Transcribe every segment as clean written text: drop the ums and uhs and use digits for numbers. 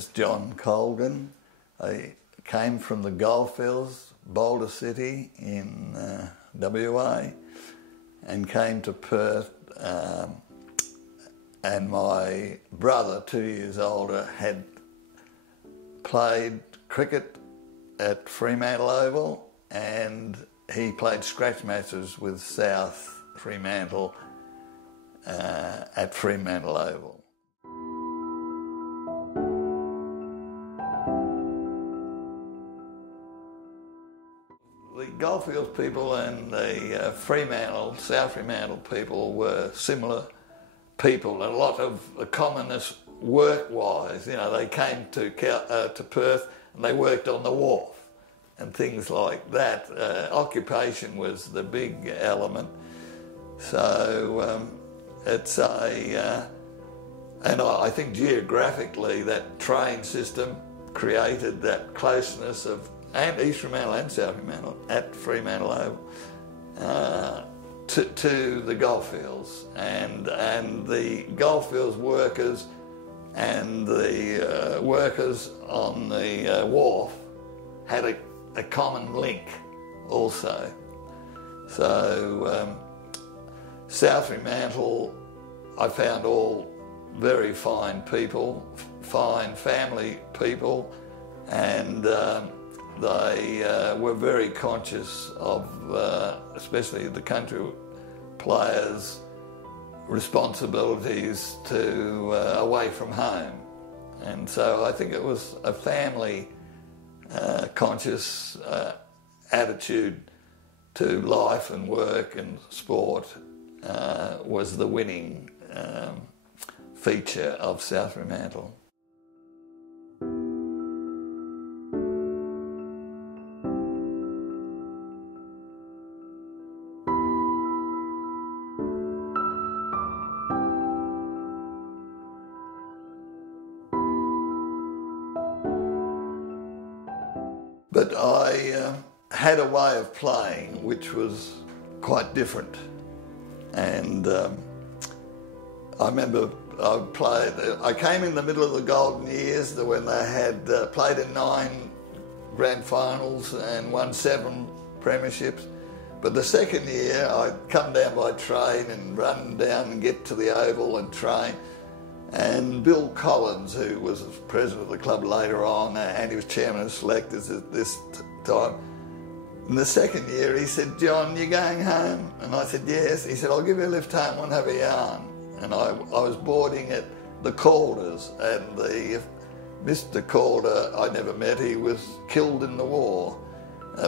is John Colgan. I came from the goldfields, Boulder City in WA, and came to Perth, and my brother, 2 years older, had played cricket at Fremantle Oval, and he played scratch matches with South Fremantle at Fremantle Oval. The Goldfields people and the South Fremantle people were similar people. A lot of the commonness work-wise, you know, they came to Perth and they worked on the wharf and things like that. Occupation was the big element. So it's and I think geographically that train system created that closeness of, and East Fremantle and South Fremantle at Fremantle Oval, to the goldfields, and the goldfields workers and the workers on the wharf had a common link also. So South Fremantle, I found all very fine people, fine family people, and they were very conscious of, especially the country players' responsibilities to away from home. And so I think it was a family conscious attitude to life and work and sport was the winning feature of South Fremantle. But I had a way of playing which was quite different, and I remember I came in the middle of the golden years when they had played in 9 grand finals and won 7 premierships. But the second year I'd come down by train and run down and get to the Oval and train. And Bill Collins, who was president of the club later on, and he was chairman of selectors at this time. In the second year he said, "John, you going home?" And I said, "Yes." He said, "I'll give you a lift home and have a yarn." And I was boarding at the Calders, and Mr. Calder I never met. He was killed in the war,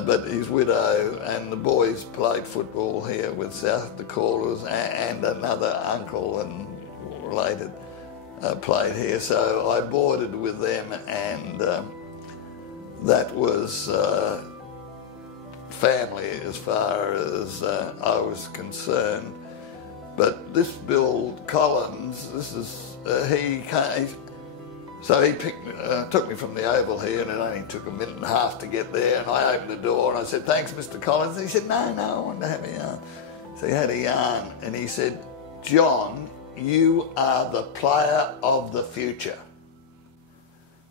but his widow and the boys played football here with South the Calders, and another uncle and related played here. So I boarded with them, and that was family as far as I was concerned. But this Bill Collins, he took me from the Oval here, and it only took a minute and a half to get there, and I opened the door and I said, "Thanks, Mr. Collins." And he said, no, I want to have a yarn. So he had a yarn, and he said, "John, you are the player of the future."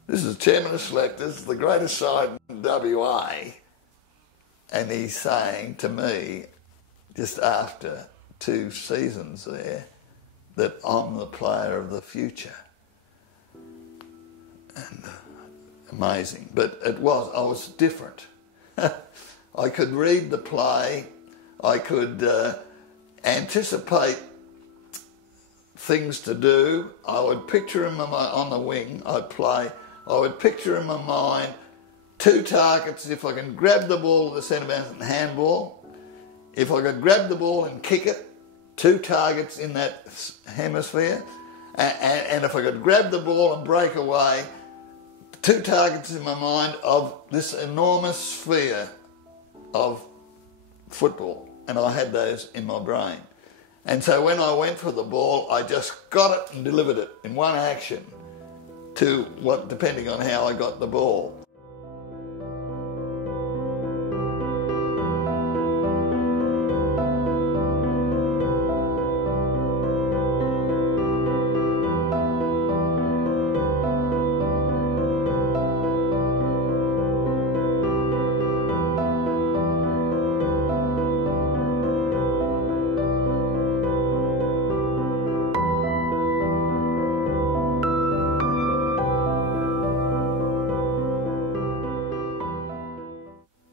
This is chairman of selectors, the greatest side in WA, and he's saying to me, just after 2 seasons there, that I'm the player of the future. And amazing. But I was different. I could read the play, I could anticipate things to do. I would picture him on the wing, I'd play. I would picture in my mind 2 targets. If I can grab the ball at the centre bounce and handball, if I could grab the ball and kick it, 2 targets in that hemisphere, and if I could grab the ball and break away, 2 targets in my mind of this enormous sphere of football, and I had those in my brain. And so when I went for the ball, I just got it and delivered it in one action to depending on how I got the ball.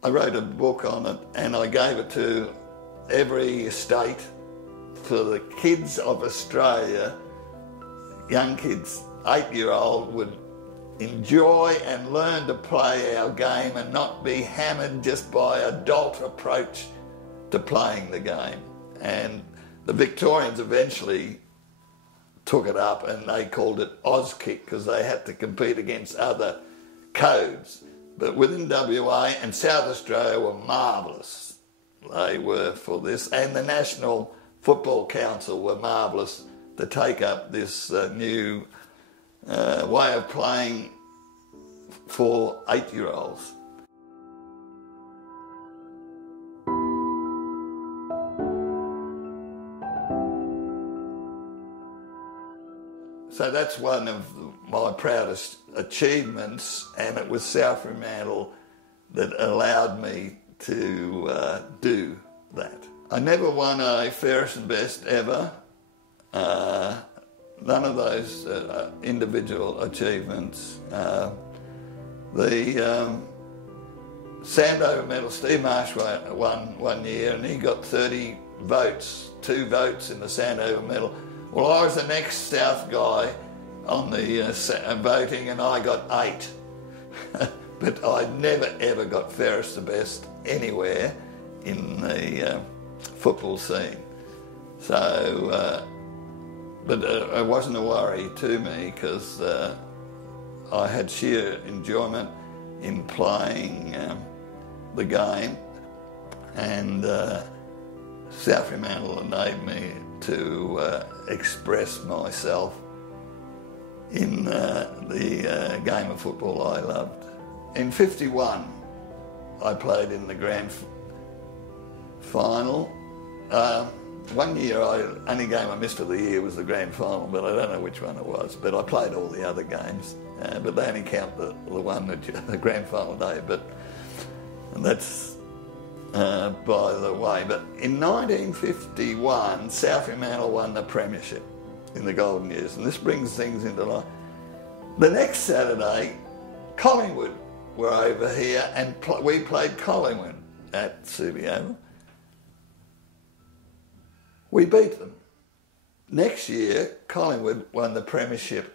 I wrote a book on it and I gave it to every state for the kids of Australia, young kids, 8-year-old, would enjoy and learn to play our game and not be hammered just by adult approach to playing the game. And the Victorians eventually took it up and they called it Auskick because they had to compete against other codes. But within WA and South Australia were marvellous. They were for this, and the National Football Council were marvellous to take up this new way of playing for 8-year-olds. So that's one of my proudest achievements, and it was South Fremantle that allowed me to do that. I never won a fairest and best ever. None of those individual achievements. The Sandover medal, Steve Marsh won one year and he got 30 votes, 2 votes in the Sandover medal. Well, I was the next South guy on the voting and I got 8. But I never ever got fairest and best anywhere in the football scene. So, but it wasn't a worry to me because I had sheer enjoyment in playing the game, and South Fremantle enabled me to express myself in the game of football I loved. In '51, I played in the grand final. One year, only game I missed of the year was the grand final, but I don't know which one it was. But I played all the other games, but they only count the one that the grand final day. But that's by the way. But in 1951, South Fremantle won the premiership in the golden years, and this brings things into life. The next Saturday, Collingwood were over here, and we played Collingwood at Subiaco. We beat them. Next year, Collingwood won the premiership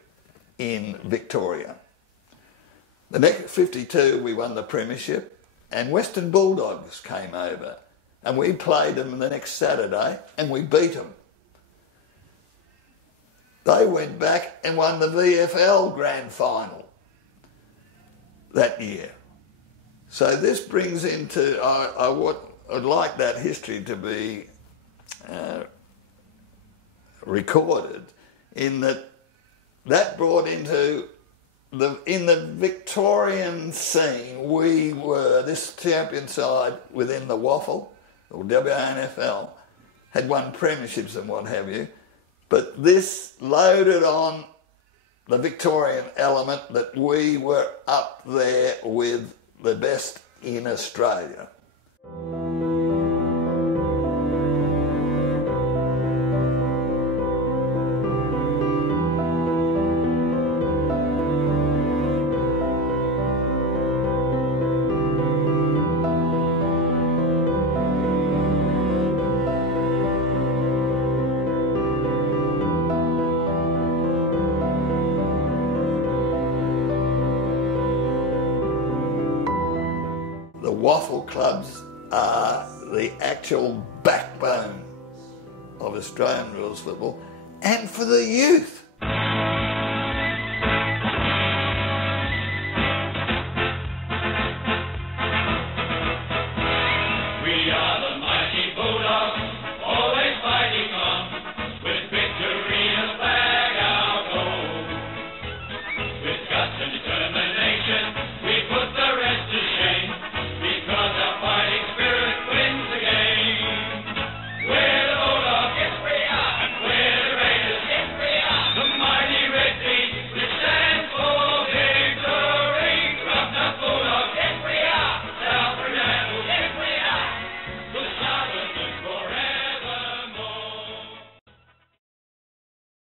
in Victoria. The next 52, we won the premiership, and Western Bulldogs came over, and we played them the next Saturday, and we beat them. They went back and won the VFL grand final that year. So this brings into, I'd like that history to be recorded, in that brought into in the Victorian scene, we were this champion side within the WANFL or WANFL, had won premierships and what have you, but this loaded on the Victorian element that we were up there with the best in Australia. The WANFL clubs are the actual backbone of Australian rules football, and for the youth.